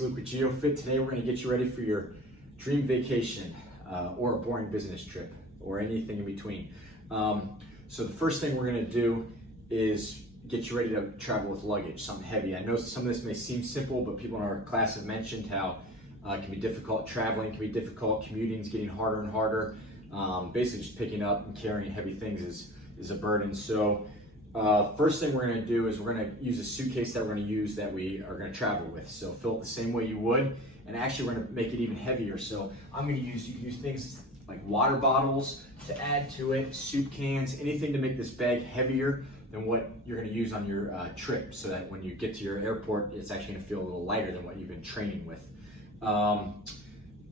Luke with GeoFit. Today we're going to get you ready for your dream vacation or a boring business trip or anything in between. So the first thing we're going to do is get you ready to travel with luggage, something heavy. I know some of this may seem simple, but people in our class have mentioned how it can be difficult. Traveling can be difficult. Commuting is getting harder and harder. Basically just picking up and carrying heavy things is a burden. So first thing we're going to do is we're going to use a suitcase that we're going to use that we are going to travel with. So fill it the same way you would, and actually we're going to make it even heavier. So you can use things like water bottles to add to it, soup cans, anything to make this bag heavier than what you're going to use on your trip, so that when you get to your airport, it's actually going to feel a little lighter than what you've been training with.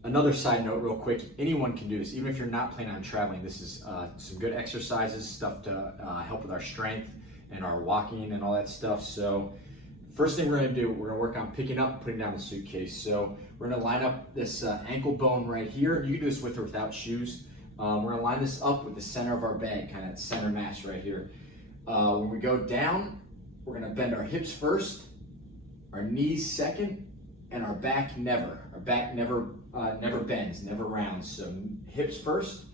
Another side note real quick, anyone can do this, even if you're not planning on traveling. This is some good exercises, stuff to help with our strength and our walking and all that stuff. So first thing we're going to do, we're going to work on picking up and putting down the suitcase. So we're going to line up this ankle bone right here. You can do this with or without shoes. We're going to line this up with the center of our bag, kind of center mass right here. When we go down, we're going to bend our hips first, our knees second, and our back never. Our back never bends, never rounds. So hips first,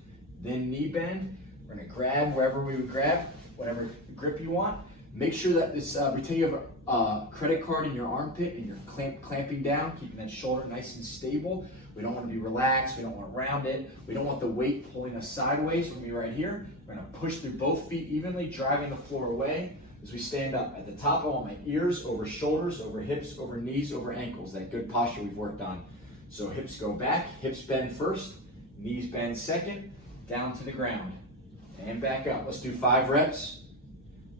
then knee bend. We're going to grab wherever we would grab, whatever grip you want. Make sure that this, pretend you have a credit card in your armpit and you're clamping down, keeping that shoulder nice and stable. We don't want to be relaxed. We don't want to round it. We don't want the weight pulling us sideways. We're going to be right here. We're going to push through both feet evenly, driving the floor away. As we stand up, at the top, I want my ears over shoulders, over hips, over knees, over ankles. That good posture we've worked on. So hips go back, hips bend first, knees bend second, down to the ground, and back up. Let's do 5 reps,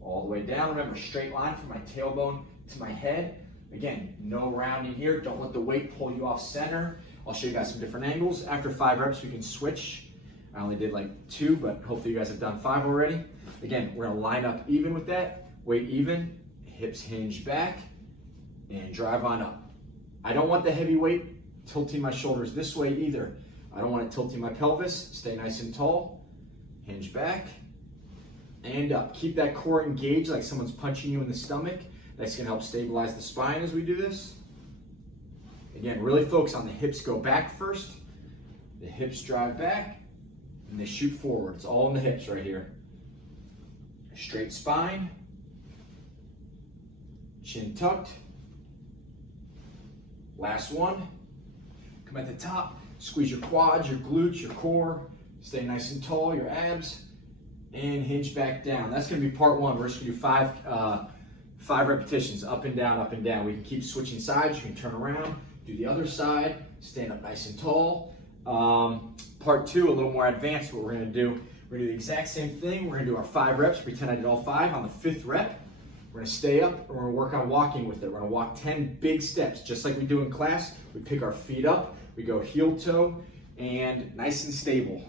all the way down. Remember, straight line from my tailbone to my head. Again, no rounding here. Don't let the weight pull you off center. I'll show you guys some different angles. After 5 reps, we can switch. I only did like 2, but hopefully you guys have done 5 already. Again, we're gonna line up even with that. Weight even, hips hinge back, and drive on up. I don't want the heavy weight tilting my shoulders this way either. I don't want it tilting my pelvis. Stay nice and tall, hinge back, and up. Keep that core engaged like someone's punching you in the stomach. That's gonna help stabilize the spine as we do this. Again, really focus on the hips go back first, the hips drive back, and they shoot forward. It's all in the hips right here. Straight spine, chin tucked. Last one. Come at the top, squeeze your quads, your glutes, your core. Stay nice and tall, your abs, and hinge back down. That's gonna be part 1. We're just gonna do 5 repetitions, up and down, up and down. We can keep switching sides. You can turn around, do the other side, stand up nice and tall. Part 2, a little more advanced. What we're gonna do, we're gonna do the exact same thing. We're gonna do our 5 reps, pretend I did all 5. On the 5th rep, we're gonna stay up and we're gonna work on walking with it. We're gonna walk 10 big steps, just like we do in class. We pick our feet up, we go heel toe, and nice and stable.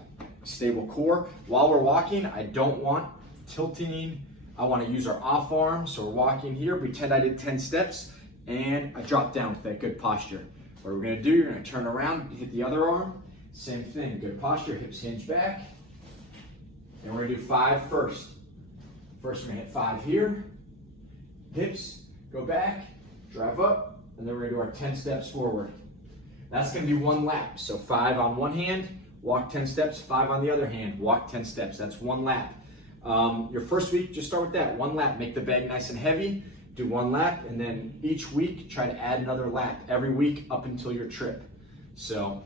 Stable core. While we're walking, I don't want tilting. I wanna use our off arm, so we're walking here. Pretend I did 10 steps, and I drop down with that good posture. What we're gonna do, you're gonna turn around, hit the other arm. Same thing, good posture, hips hinge back. And we're gonna do 5 first. First, we're gonna hit 5 here. Hips, go back, drive up, and then we're gonna do our 10 steps forward. That's gonna be 1 lap. So 5 on one hand, walk 10 steps, 5 on the other hand, walk 10 steps. That's 1 lap. Your first week, just start with that, 1 lap. Make the bag nice and heavy, do 1 lap, and then each week, try to add another lap every week up until your trip. So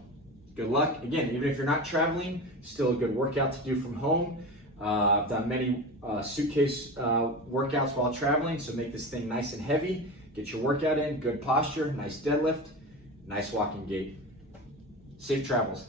good luck. Again, even if you're not traveling, still a good workout to do from home. I've done many suitcase workouts while traveling, so make this thing nice and heavy. Get your workout in, good posture, nice deadlift, nice walking gait. Safe travels.